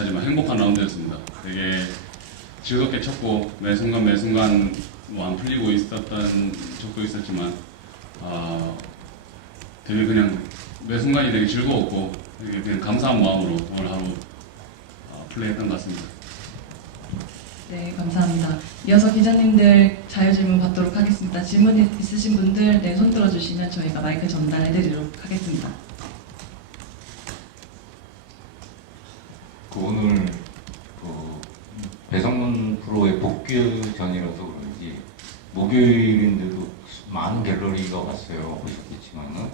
비슷하지만 행복한 라운드였습니다. 되게 즐겁게 쳤고 매 순간 매 순간 뭐 안 풀리고 있었던 적도 있었지만 되게 그냥 매 순간이 되게 즐거웠고 되게 그냥 감사한 마음으로 오늘 하루 플레이했던 것 같습니다. 네, 감사합니다. 이어서 기자님들 자유질문 받도록 하겠습니다. 질문 있으신 분들 손 들어주시면 저희가 마이크 전달해드리도록 하겠습니다. 오늘 배성문 프로의 복귀전이라서 그런지 목요일인데도 많은 갤러리가 왔어요. 보셨겠지만은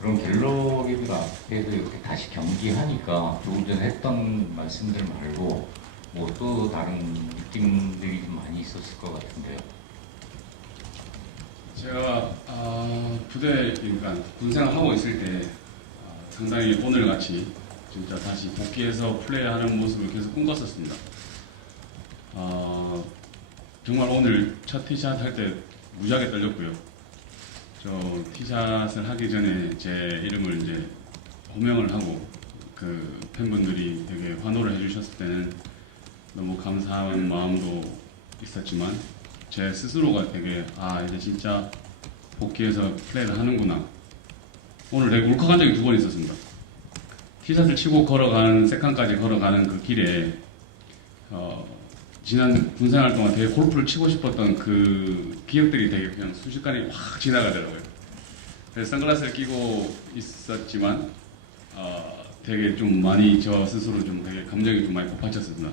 그런 갤러리들 앞에서 이렇게 다시 경기하니까 조금 전에 했던 말씀들 말고 뭐 또 다른 느낌들이 좀 많이 있었을 것 같은데요. 제가 부대 그러니까 군생활 하고 있을 때 상당히 오늘같이 진짜 다시 복귀해서 플레이하는 모습을 계속 꿈꿨었습니다. 정말 오늘 첫 티샷 할 때 무지하게 떨렸고요. 저 티샷을 하기 전에 제 이름을 이제 호명을 하고 그 팬분들이 되게 환호를 해주셨을 때는 너무 감사한 마음도 있었지만 제 스스로가 되게 이제 진짜 복귀해서 플레이를 하는구나. 오늘 되게 울컥한 적이 2번 있었습니다. 티샷을 치고 걸어가는 세컨까지 걸어가는 그 길에 지난 군생활 동안 되게 골프를 치고 싶었던 그 기억들이 되게 그냥 순식간에 확 지나가더라고요. 그래서 선글라스를 끼고 있었지만 되게 좀 많이 저 스스로 좀 되게 감정이 좀 많이 고파졌습니다.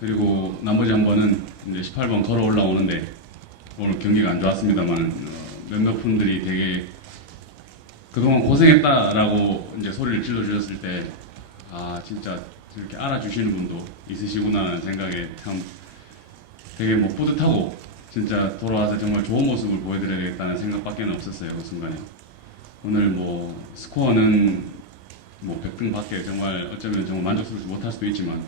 그리고 나머지 한 번은 이제 18번 걸어 올라오는데 오늘 경기가 안 좋았습니다만 몇몇 분들이 되게 그동안 고생했다라고 이제 소리를 질러주셨을 때 진짜 이렇게 알아주시는 분도 있으시구나라는 생각에 참 되게 뭐 뿌듯하고 진짜 돌아와서 정말 좋은 모습을 보여드려야겠다는 생각밖에 없었어요. 그 순간에. 오늘 뭐 스코어는 뭐 100등 밖에 정말 어쩌면 정말 만족스럽지 못할 수도 있지만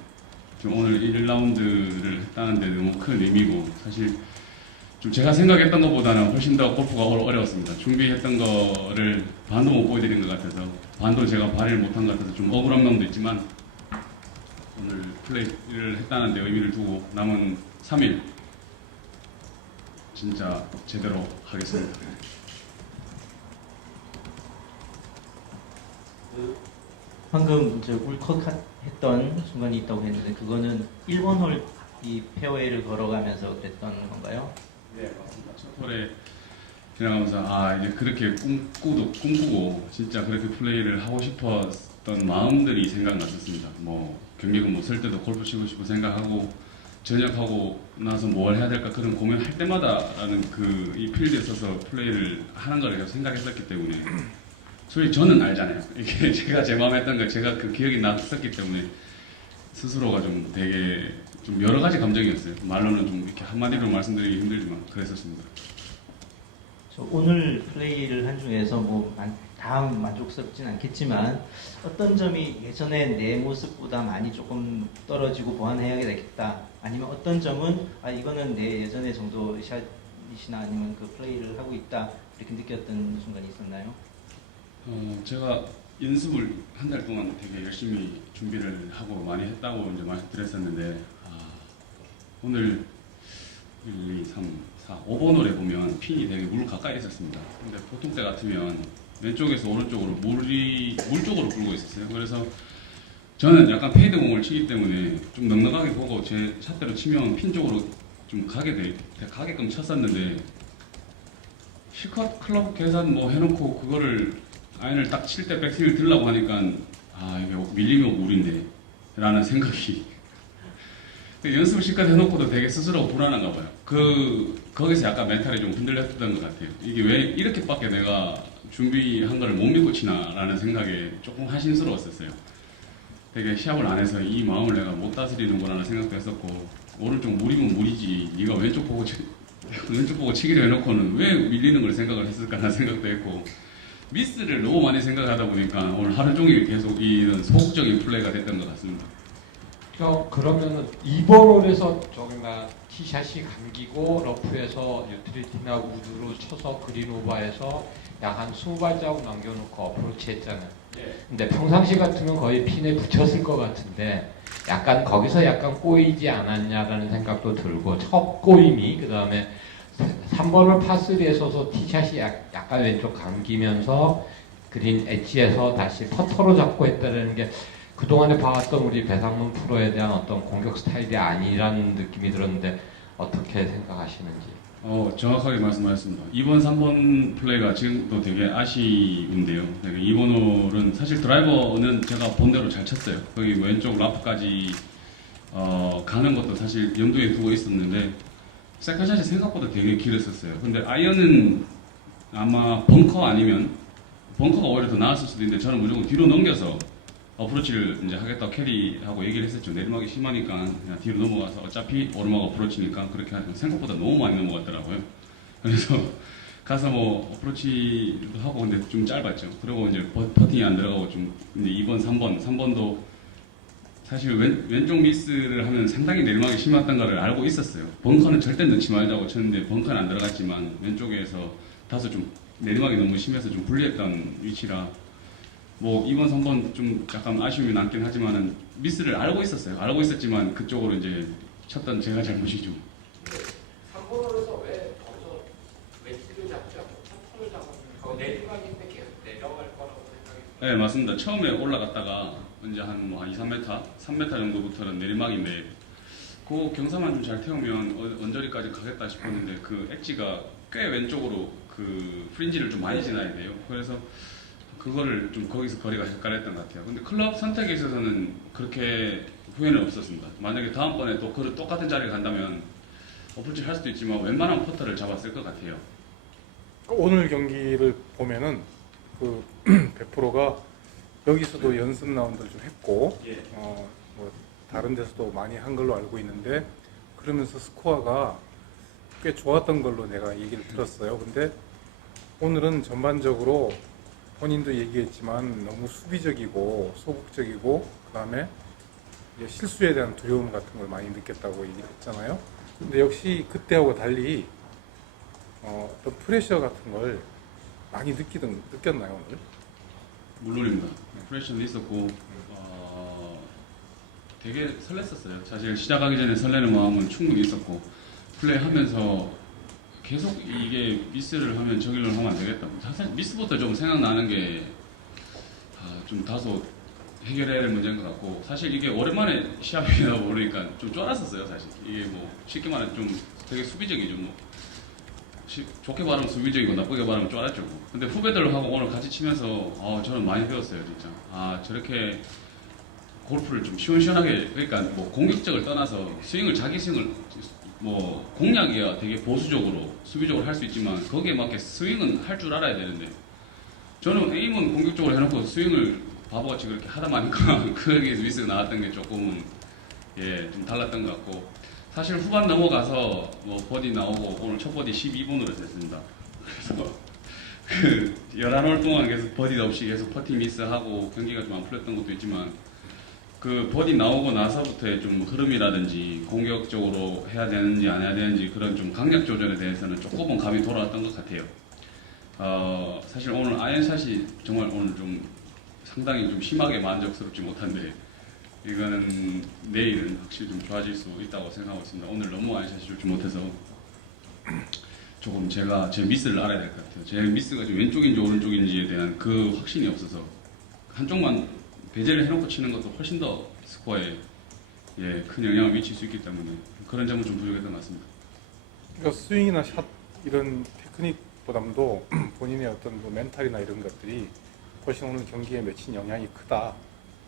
좀 오늘 1라운드를 했다는 데 너무 큰 의미고 사실 좀 제가 생각했던 것보다는 훨씬 더 골프가 어려웠습니다. 준비했던 거를 반도 못 보여드린 것 같아서 반도 제가 발휘를 못한 것 같아서 좀 억울한 면도 있지만 오늘 플레이를 했다는 데 의미를 두고 남은 3일 진짜 제대로 하겠습니다. 방금 이제 울컥했던 순간이 있다고 했는데 그거는 1번 홀 이 페어웨이를 걸어가면서 그랬던 건가요? 네, 맞습니다. 첫 홀에 지나가면서 이제 그렇게 꿈꾸고 진짜 그렇게 플레이를 하고 싶었던 마음들이 생각났었습니다. 뭐 경기금 못 쓸 때도 골프 치고 싶고 생각하고 전역하고 나서 뭘 해야 될까 그런 고민할 때마다라는 이 필드에 서서 플레이를 하는 걸 계속 생각했었기 때문에 솔직히 저는 알잖아요. 이게 제가 제 마음에 했던 거 제가 그 기억이 났었기 때문에 스스로가 좀 되게 좀 여러 가지 감정이었어요. 말로는 좀 이렇게 한마디로 말씀드리기 힘들지만 그랬었습니다. 오늘 플레이를 한 중에서 뭐 다 만족스럽진 않겠지만 어떤 점이 예전에 내 모습보다 많이 조금 떨어지고 보완해야 되겠다 아니면 어떤 점은 이거는 내 예전의 정도 샷이나 아니면 그 플레이를 하고 있다 이렇게 느꼈던 순간이 있었나요? 제가 연습을 한 달 동안 되게 열심히 준비를 하고 많이 했다고 이제 말씀드렸었는데 오늘 1, 2, 3, 4, 5번 홀에 보면 핀이 되게 물 가까이 있었습니다. 근데 보통 때 같으면 왼쪽에서 오른쪽으로 물 쪽으로 불고 있었어요. 그래서 저는 약간 페이드 공을 치기 때문에 좀 넉넉하게 보고 제 샷대로 치면 핀 쪽으로 좀 가게끔 쳤었는데 실컷 클럽 계산 뭐 해놓고 그거를 아이언을 딱 칠 때 백스윙을 들라고 하니까 이게 밀리면 물인데 라는 생각이 연습을 실컷 해놓고도 되게 스스로 불안한가 봐요. 거기서 약간 멘탈이 좀 흔들렸던 것 같아요. 이게 왜 이렇게밖에 내가 준비한 걸 못 믿고 치나 라는 생각에 조금 한심스러웠었어요. 되게 시합을 안 해서 이 마음을 내가 못 다스리는구나 생각도 했었고 오른쪽 물이면 물이지 네가 왼쪽 보고 치기로 해놓고는 왜 밀리는 걸 생각을 했을까 라는 생각도 했고 미스를 너무 많이 생각하다 보니까 오늘 하루 종일 계속 이런 소극적인 플레이가 됐던 것 같습니다. 그러면은 2번 홀에서 티샷이 감기고 러프에서 유틸리티나 우드로 쳐서 그린 오버해서 약 한 20발자국 남겨놓고 어프로치 했잖아요. 근데 평상시 같으면 거의 핀에 붙였을 것 같은데 약간 거기서 약간 꼬이지 않았냐라는 생각도 들고 첫 꼬임이 그 다음에 3번을 파3에서도 티샷이 약간 왼쪽 감기면서 그린 엣지에서 다시 퍼터로 잡고 했다는 게 그동안에 봐왔던 우리 배상문 프로에 대한 어떤 공격 스타일이 아니라는 느낌이 들었는데 어떻게 생각하시는지. 정확하게 말씀하셨습니다. 2번, 3번 플레이가 지금도 되게 아쉬운데요. 2번 홀은 사실 드라이버는 제가 본대로 잘 쳤어요. 거기 왼쪽 라프까지 가는 것도 사실 염두에 두고 있었는데 세컨샷이 생각보다 되게 길었었어요. 근데 아이언은 아마 벙커 아니면 벙커가 오히려 더 나았을 수도 있는데 저는 무조건 뒤로 넘겨서 어프로치를 이제 하겠다고 캐리하고 얘기를 했었죠. 내리막이 심하니까 그냥 뒤로 넘어가서 어차피 오르막 어프로치니까 그렇게 하죠. 생각보다 너무 많이 넘어갔더라고요. 그래서 가서 뭐 어프로치도 하고 근데 좀 짧았죠. 그리고 이제 퍼팅이 안 들어가고 좀 근데 2번, 3번도 사실 왼쪽 미스를 하면 상당히 내리막이 심했던 거를 알고 있었어요. 벙커는 절대 넣지 말자고 쳤는데 벙커는 안 들어갔지만 왼쪽에서 다소 좀 내리막이 너무 심해서 좀 불리했던 위치라 뭐 2번, 3번 좀 약간 아쉬움이 남긴 하지만은 미스를 알고 있었어요. 알고 있었지만 그쪽으로 이제 쳤던 제가 잘못이죠. 3번으로서 왜 거기서 웨지를 잡지 않고 첫턴을 잡았는가? 내리막인데 계속 내려갈 거라고 생각했어요. 네, 맞습니다. 처음에 올라갔다가 이제 한 2, 3m, 3m 정도부터는 내리막인데 그 경사만 좀 잘 태우면 언저리까지 가겠다 싶었는데 그 엣지가 꽤 왼쪽으로 그 프린지를 좀 많이 지나야 돼요. 그래서 그거를 좀 거기서 거리가 헷갈렸던 것 같아요. 근데 클럽 선택에 있어서는 그렇게 후회는 없었습니다. 만약에 다음번에 또 그 똑같은 자리에 간다면 어플치 할 수도 있지만 웬만한 퍼터를 잡았을 것 같아요. 오늘 경기를 보면은 그 100%가 여기서도 연습 라운드를 좀 했고 예. 뭐 다른 데서도 많이 한 걸로 알고 있는데 그러면서 스코어가 꽤 좋았던 걸로 내가 얘기를 들었어요. 근데 오늘은 전반적으로 본인도 얘기했지만 너무 수비적이고 소극적이고 그 다음에 실수에 대한 두려움 같은 걸 많이 느꼈다고 얘기를 했잖아요. 근데 역시 그때하고 달리 어떤 프레셔 같은 걸 많이 느꼈나요 오늘? 물론입니다. 프레셔는 있었고 되게 설렜었어요. 사실 시작하기 전에 설레는 마음은 충분히 있었고 플레이하면서 계속 이게 미스를 하면 저길로 하면 안 되겠다. 사실 미스부터 좀 생각나는 게 좀 다소 해결해야 될 문제인 것 같고 사실 이게 오랜만에 시합이다 보니까 좀 쫄았었어요. 사실 이게 뭐 쉽게 말하면 좀 되게 수비적이죠. 뭐 좋게 말하면 수비적이고 나쁘게 말하면 쫄았죠. 근데 후배들하고 오늘 같이 치면서 저는 많이 배웠어요. 진짜 저렇게 골프를 좀 시원시원하게 그러니까 뭐 공격적을 떠나서 자기 스윙을 뭐 공략이야 되게 보수적으로 수비적으로 할 수 있지만 거기에 맞게 스윙은 할 줄 알아야 되는데 저는 에임은 공격적으로 해놓고 스윙을 바보같이 그렇게 하다 보니까 거기에서 미스가 나왔던 게 조금은 좀 달랐던 것 같고 사실 후반 넘어가서 뭐 버디 나오고 오늘 첫 버디 12번으로 됐습니다. 그래서 그 11홀 동안 계속 버디 없이 계속 퍼팅 미스하고 경기가 좀 안 풀렸던 것도 있지만 그 버디 나오고 나서부터의 좀 흐름이라든지 공격적으로 해야 되는지 안 해야 되는지 그런 좀 강약 조절에 대해서는 조금은 감이 돌아왔던 것 같아요. 사실 오늘 아이언샷이 정말 오늘 좀 상당히 좀 심하게 만족스럽지 못한데 이거는 내일은 확실히 좀 좋아질 수 있다고 생각하고 있습니다. 오늘 너무 아이언샷이 좋지 못해서 조금 제가 제 미스를 알아야 될 것 같아요. 제 미스가 지금 왼쪽인지 오른쪽인지에 대한 그 확신이 없어서 한쪽만 배제를 해놓고 치는 것도 훨씬 더 스코어에 큰 영향을 미칠 수 있기 때문에 그런 점은 좀 부족했던 것 같습니다. 그러니까 스윙이나 샷 이런 테크닉보다도 본인의 어떤 뭐 멘탈이나 이런 것들이 훨씬 오늘 경기에 미친 영향이 크다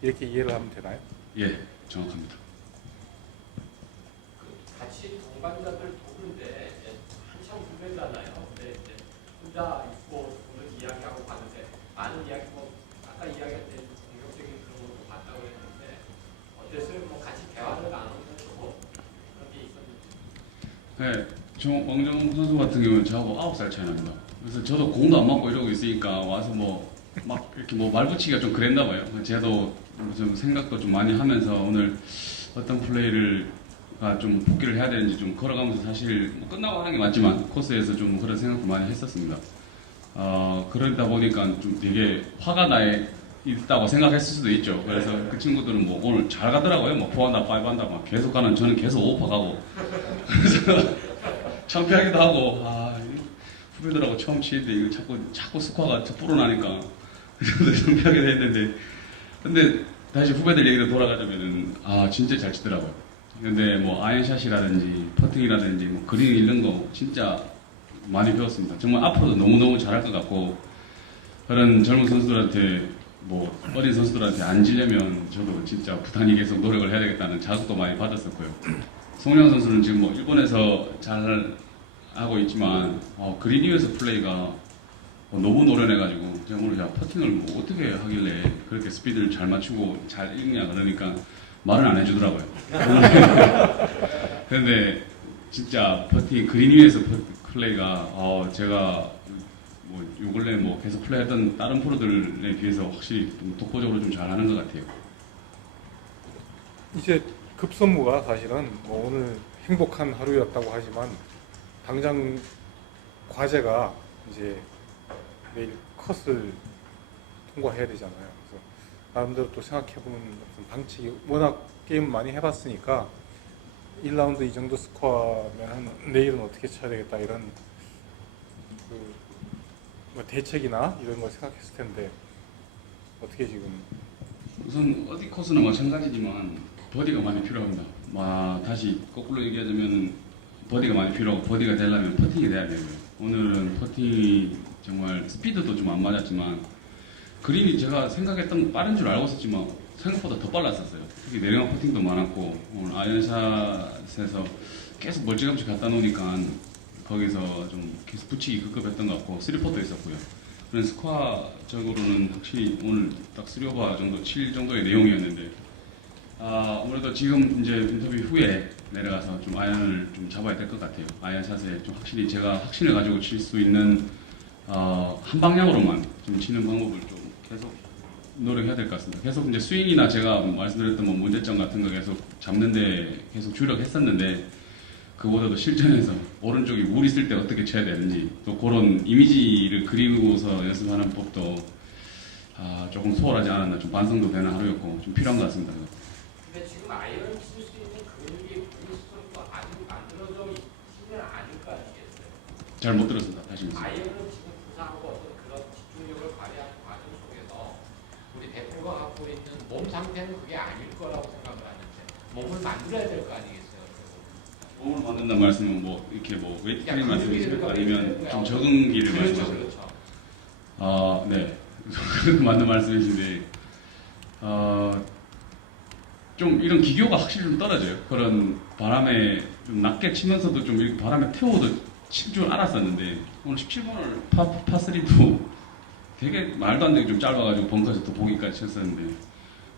이렇게 이해를 하면 되나요? 예, 정확합니다. 같이 동반자들 도는데 한참 후배잖아요. 근데 이제 혼자 있고 오늘 이야기하고 봤는데 많은 이야기 아까 이야기할 때 공격적인 그런 것도 봤다고 했는데 어땠어요? 뭐 같이 대화를 나누면서 뭐 그런 게 있었는지. 네, 왕정호 선수 같은 경우는 저하고 9살 차이 납니다. 그래서 저도 공도 안 맞고 이러고 있으니까 와서 막 이렇게 말 붙이기가 좀 그랬나 봐요. 제도 좀 생각도 좀 많이 하면서 오늘 어떤 플레이를 좀 복귀를 해야 되는지 좀 걸어가면서 사실 뭐 끝나고 하는 게 맞지만 코스에서 좀 그런 생각도 많이 했었습니다. 그러다 보니까 좀 되게 화가 있다고 생각했을 수도 있죠. 그래서 그 친구들은 뭐 오늘 잘 가더라고요. 뭐 포한다, 파이브한다 막 계속 가는 저는 계속 오파 가고 그래서 창피하기도 하고 후배들하고 처음 치는데 이거 자꾸 스코어가 불어나니까 그래서 창피하게 됐는데 근데 다시 후배들 얘기로 돌아가자면은 진짜 잘 치더라고요. 근데 뭐 아이언샷이라든지 퍼팅이라든지 뭐 그린 이런 거 진짜 많이 배웠습니다. 정말 앞으로도 너무너무 잘할 것 같고 그런 젊은 선수들한테 뭐 어린 선수들한테 안 지려면 저도 진짜 부단히 계속 노력을 해야 되겠다는 자극도 많이 받았었고요. 송영 선수는 지금 뭐 일본에서 잘 하고 있지만 그린 위에서 플레이가 너무 노련해가지고 제가 오늘 퍼팅을 뭐 어떻게 하길래 그렇게 스피드를 잘 맞추고 잘 읽냐 그러니까 말을 안 해주더라고요. 근데 진짜 퍼팅 그린 위에서 플레이가 제가 뭐 요 근래 뭐 계속 플레이했던 다른 프로들에 비해서 확실히 좀 독보적으로 좀 잘하는 것 같아요. 이제 급선무가 사실은 뭐 오늘 행복한 하루였다고 하지만 당장 과제가 이제 내일 컷을 통과해야 되잖아요. 그래서 나름대로 또 생각해보는 어떤 방식이 워낙 게임 많이 해봤으니까 1라운드 이 정도 스코어면 내일은 어떻게 쳐야 되겠다 이런 뭐 대책이나 이런 걸 생각했을 텐데 어떻게 지금 우선 어디 코스나 마찬가지지만 버디가 많이 필요합니다. 다시 거꾸로 얘기하자면 버디가 많이 필요하고 버디가 되려면 퍼팅이 돼야 되고요. 오늘은 퍼팅이 정말 스피드도 좀 안 맞았지만 그린이 제가 생각했던 빠른 줄 알고 있었지만 생각보다 더 빨랐었어요. 특히 내리막 퍼팅도 많았고 오늘 아이언샷에서 계속 멀찌감치 갖다 놓으니까 거기서 좀 계속 붙이기 급급했던 것 같고 3퍼도 있었고요. 그런 스코어적으로는 확실히 오늘 딱 3오버 정도 칠 정도의 내용이었는데 아무래도 지금 이제 인터뷰 후에 내려가서 좀 아이언을 좀 잡아야 될 것 같아요. 아이언샷에 좀 확실히 제가 확신을 가지고 칠 수 있는 한 방향으로만 좀 치는 방법을 좀 계속 노력해야 될 것 같습니다. 계속 이제 스윙이나 제가 말씀드렸던 뭐 문제점 같은 거 계속 잡는데 계속 주력했었는데 그보다도 실전에서 오른쪽이 물 있을 때 어떻게 쳐야 되는지 또 그런 이미지를 그리고서 연습하는 법도 조금 소홀하지 않았나 좀 반성도 되는 하루였고 좀 필요한 것 같습니다. 근데 지금 아이언 칠 수 있는 근육이 본인 스스로 아직 만들어져 있지는 않을 거 아니겠어요? 잘 못 들었습니다. 다시 말씀. 아이언은 지금 부상하고 어떤 그런 집중력을 발휘하는 과정 속에서 우리 대표가 갖고 있는 몸 상태는 그게 아닐 거라고 생각을 하는데 몸을 만들어야 될 거 아니겠어요? 몸을 만든다는 말씀은 뭐 이렇게 뭐 웨이트 트레이닝 말씀이실까요? 아니면 좀 적응기를 말씀하시는 그렇죠. 네. 맞는 말씀이신데 좀 이런 기교가 확실히 좀 떨어져요. 그런 바람에 좀 낮게 치면서도 좀 이렇게 바람에 태워도 칠 줄 알았었는데 오늘 17번을 파3도 되게 말도 안 되게 좀 짧아가지고 벙커에서 또 보기까지 쳤었는데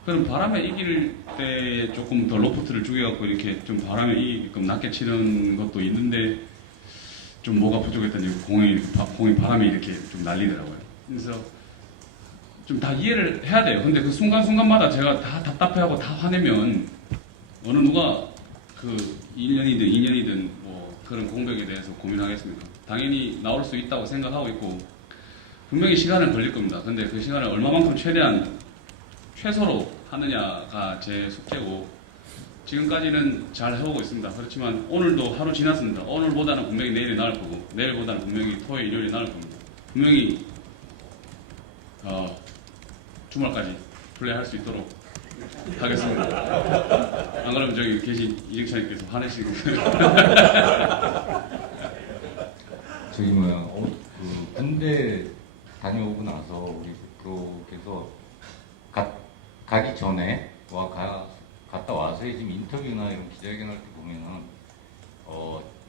그럼 바람에 이길 때 조금 더 로프트를 죽여갖고 이렇게 좀 바람에 이기게끔 낮게 치는 것도 있는데 좀 뭐가 부족했던지 공이 바람에 이렇게 좀 날리더라고요. 그래서 좀 다 이해를 해야 돼요. 근데 그 순간순간마다 제가 다 답답해하고 다 화내면 어느 누가 그 1년이든 2년이든 뭐 그런 공백에 대해서 고민하겠습니까? 당연히 나올 수 있다고 생각하고 있고 분명히 시간은 걸릴 겁니다. 근데 그 시간을 얼마만큼 최대한 최소로 하느냐가 제 숙제고 지금까지는 잘 해오고 있습니다. 그렇지만 오늘도 하루 지났습니다. 오늘보다는 분명히 내일이 나을 거고 내일보다는 분명히 토요일, 일요일이 나을 겁니다. 분명히 주말까지 플레이할 수 있도록 하겠습니다. 안 그러면 저기 계신 이정찬님께서 화내시고 저기 그 군대 다녀오고 나서 우리 대표께서 가기 전에 갔다 와서의 지금 인터뷰나 이런 기자회견 할 때 보면은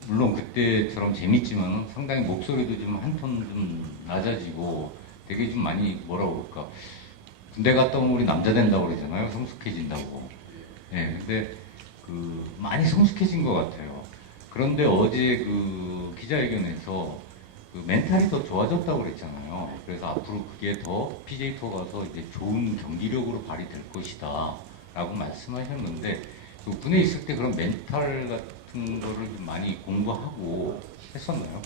물론 그때처럼 재밌지만 상당히 목소리도 좀 한 톤 좀 낮아지고 되게 좀 많이 뭐라고 그럴까 군대 갔다 오면 우리 남자 된다고 그러잖아요. 성숙해진다고. 예, 근데 많이 성숙해진 것 같아요. 그런데 어제 그 기자회견에서 그 멘탈이 더 좋아졌다고 그랬잖아요. 그래서 앞으로 그게 더 PJ 투어 가서 이제 좋은 경기력으로 발휘될 것이다 라고 말씀하셨는데 그 군에 있을 때 그런 멘탈 같은 거를 좀 많이 공부하고 했었나요?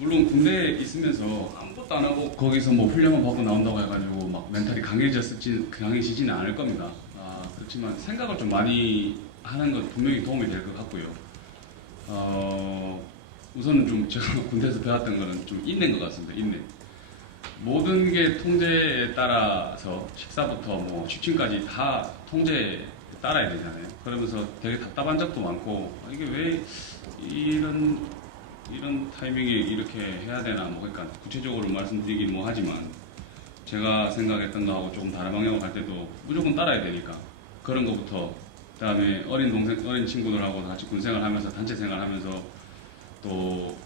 물론 군대에 있으면서 아무것도 안 하고 거기서 뭐 훈련만 받고 나온다고 해가지고 막 멘탈이 강해지지는 않을 겁니다. 그렇지만 생각을 좀 많이 하는 건 분명히 도움이 될 것 같고요. 우선은 좀 제가 군대에서 배웠던 거는 좀 인내인 것 같습니다. 인내. 모든 게 통제에 따라서 식사부터 뭐 취침까지 다 통제에 따라야 되잖아요. 그러면서 되게 답답한 적도 많고 이게 왜 이런 타이밍에 이렇게 해야 되나 뭐 그러니까 구체적으로 말씀드리긴 뭐 하지만 제가 생각했던 거하고 조금 다른 방향으로 갈 때도 무조건 따라야 되니까 그런 것부터 그다음에 어린 친구들하고 같이 군생활 하면서 단체 생활하면서 또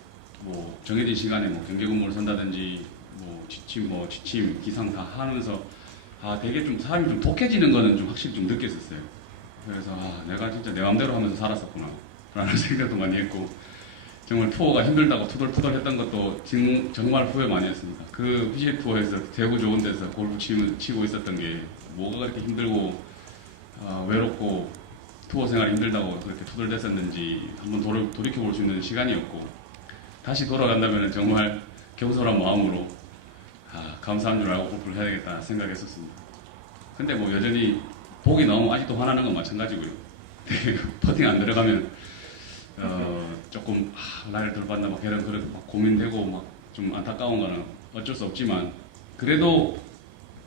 뭐 정해진 시간에 뭐 경계 근무를 선다든지 뭐 취침 기상 다 하면서 되게 좀 사람이 좀 독해지는 거는 좀 확실히 좀 느꼈었어요. 그래서 내가 진짜 내 마음대로 하면서 살았었구나 라는 생각도 많이 했고 정말 투어가 힘들다고 투덜투덜했던 것도 정말 후회 많이 했습니다. 그 PCA 투어에서 대구 좋은 데서 골프 치고 있었던 게 뭐가 그렇게 힘들고 외롭고 투어 생활 힘들다고 그렇게 투덜댔었는지 한번 돌이켜볼 수 있는 시간이었고 다시 돌아간다면 정말 겸손한 마음으로 감사한 줄 알고 골프를 해야 되겠다 생각했었습니다. 근데 뭐 여전히 복이 나오면 아직도 화나는 건 마찬가지고요. 퍼팅 안 들어가면 조금 나를 덜 받나 막 그런 막 고민되고 막 좀 안타까운 거는 어쩔 수 없지만 그래도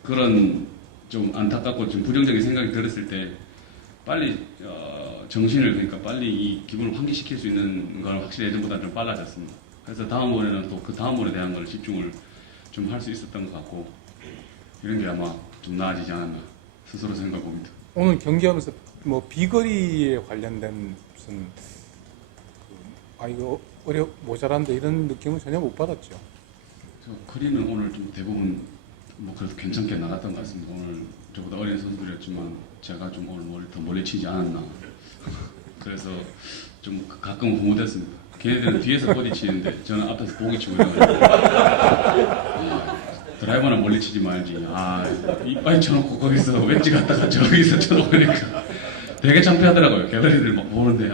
그런 좀 안타깝고 좀 부정적인 생각이 들었을 때 빨리 정신을 그러니까 빨리 이 기분을 환기시킬 수 있는 걸 확실히 예전보다 좀 빨라졌습니다. 그래서 다음번에는 또 그 다음번에 대한 걸 집중을 좀 할 수 있었던 것 같고 이런 게 아마 좀 나아지지 않았나 스스로 생각해 봅니다. 오늘 경기하면서 뭐 비거리에 관련된 무슨 이거 모자란데 이런 느낌은 전혀 못 받았죠. 거리는 오늘 좀 대부분 뭐 그래도 괜찮게 나갔던 것 같습니다. 오늘 저보다 어린 선수들이었지만 제가 좀 오늘 더 멀리 치지 않았나. 그래서 좀 가끔 후회됐습니다. 걔네들은 뒤에서 버디 치는데 저는 앞에서 보기 치고 있어가지고 드라이버는 멀리 치지 말지. 이빨 쳐놓고 거기서 웨지 갔다가 저기서 쳐놓으니까 되게 창피하더라고요. 걔네들 막 보는데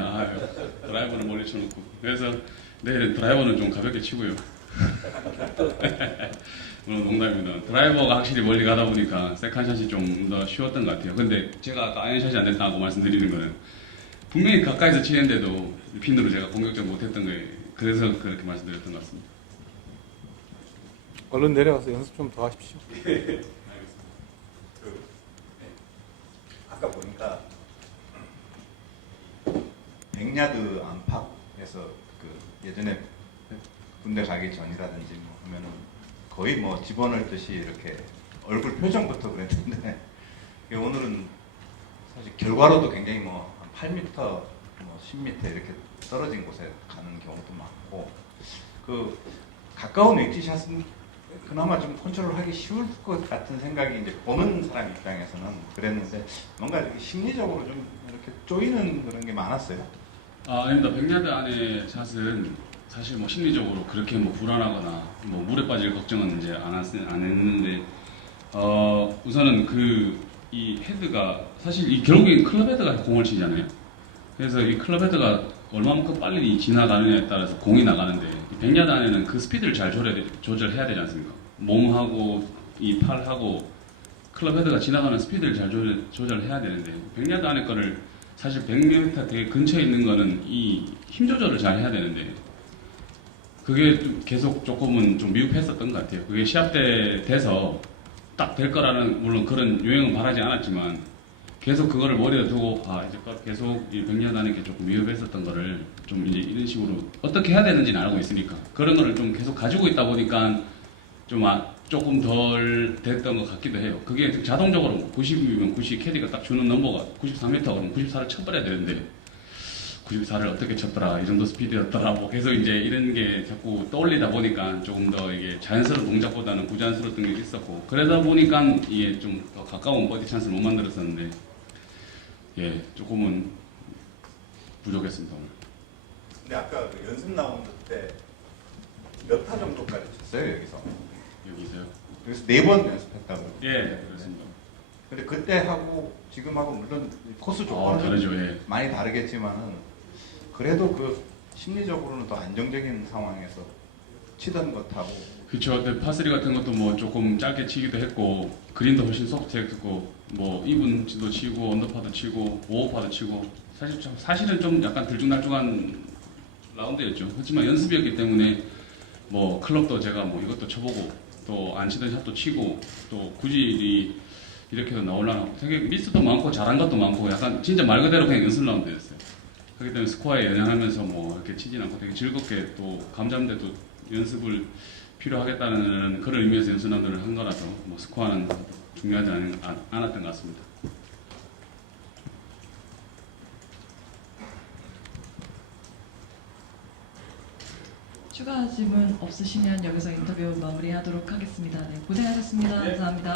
드라이버는 멀리 쳐놓고. 그래서 내일은 드라이버는 좀 가볍게 치고요. 물론 농담입니다. 드라이버가 확실히 멀리 가다 보니까 세컨샷이 좀 더 쉬웠던 것 같아요. 근데 제가 아까 아이언샷이 안 됐다고 말씀드리는 거는 분명히 가까이서 치는데도 핀으로 제가 공격적 못했던 거예요. 그래서 그렇게 말씀드렸던 것 같습니다. 얼른 내려가서 연습 좀 더 하십시오. 아까 보니까 100야드 안팎에서 그 예전에 군대 가기 전이라든지 뭐 하면은 거의 뭐 집어넣듯이 이렇게 얼굴 표정부터 그랬는데 오늘은 사실 결과로도 굉장히 뭐 한 8m, 뭐 10m 이렇게 떨어진 곳에 가는 경우도 많고 그 가까운 웨지샷은 그나마 좀 컨트롤하기 쉬울 것 같은 생각이 이제 보는 사람 입장에서는 그랬는데 뭔가 이렇게 심리적으로 좀 이렇게 쪼이는 그런 게 많았어요. 아닙니다. 100야드 안에 샷은 사실 뭐 심리적으로 그렇게 뭐 불안하거나 뭐 물에 빠질 걱정은 이제 안 했는데 우선은 이 헤드가 사실 이 결국엔 클럽 헤드가 공을 치잖아요. 그래서 이 클럽 헤드가 얼마만큼 빨리 지나가느냐에 따라서 공이 나가는데 이 100야드 안에는 그 스피드를 잘 조절해야 되지 않습니까? 몸하고 이 팔하고 클럽 헤드가 지나가는 스피드를 잘 조절해야 되는데 100야드 안에 거를 사실 100m 되게 근처에 있는 거는 이 힘 조절을 잘 해야 되는데 그게 좀 계속 조금은 좀 미흡했었던 것 같아요. 그게 시합 때 돼서 딱 될 거라는 물론 그런 요행은 바라지 않았지만 계속 그거를 머리에 두고 이제 계속 이 100야드 안에 게 조금 미흡했었던 거를 좀 이제 이런 식으로 어떻게 해야 되는지는 알고 있으니까 그런 거를 좀 계속 가지고 있다 보니까 좀 조금 덜 됐던 것 같기도 해요. 그게 자동적으로 90이면 90 캐디가 딱 주는 넘버가 93m 그러면 94를 쳐버려야 되는데 94를 어떻게 쳤더라 이 정도 스피드였더라 뭐 계속 이제 이런 게 자꾸 떠올리다 보니까 조금 더 이게 자연스러운 동작보다는 부자연스러웠던 게 있었고 그러다 보니까 이게 좀 더 가까운 버디 찬스를 못 만들었었는데 조금은 부족했습니다 오늘. 근데 아까 그 연습 라운드 때 몇 타 정도까지 쳤어요 여기서? 여기서요? 그래서 4번 연습했다고. 그렇습니다. 근데 그때 하고 지금하고 물론 코스 조건은 다르죠. 많이 다르겠지만은 그래도 그 심리적으로는 더 안정적인 상황에서 치던 것하고 그쵸. 근데 파3 같은 것도 뭐 조금 짧게 치기도 했고 그린도 훨씬 소프트했고 뭐 이분도 치고 언더파도 치고 오버파도 치고 사실은 좀 약간 들쭉날쭉한 라운드였죠. 하지만 연습이었기 때문에 뭐 클럽도 제가 뭐 이것도 쳐보고 또 안 치던 샷도 치고 또 굳이 이렇게도 나오려나 되게 미스도 많고 잘한 것도 많고 약간 진짜 말 그대로 그냥 연습 라운드였어요. 그렇기 때문에 스코어에 연연하면서 뭐 이렇게 치진 않고 되게 즐겁게 또 감 잡는데도 연습을 필요하겠다는 그런 의미에서 연습 라운드를 한 거라서 뭐 스코어는 중요하지 않았던 것 같습니다. 추가 질문 없으시면 여기서 인터뷰 마무리하도록 하겠습니다. 네, 고생하셨습니다. 감사합니다.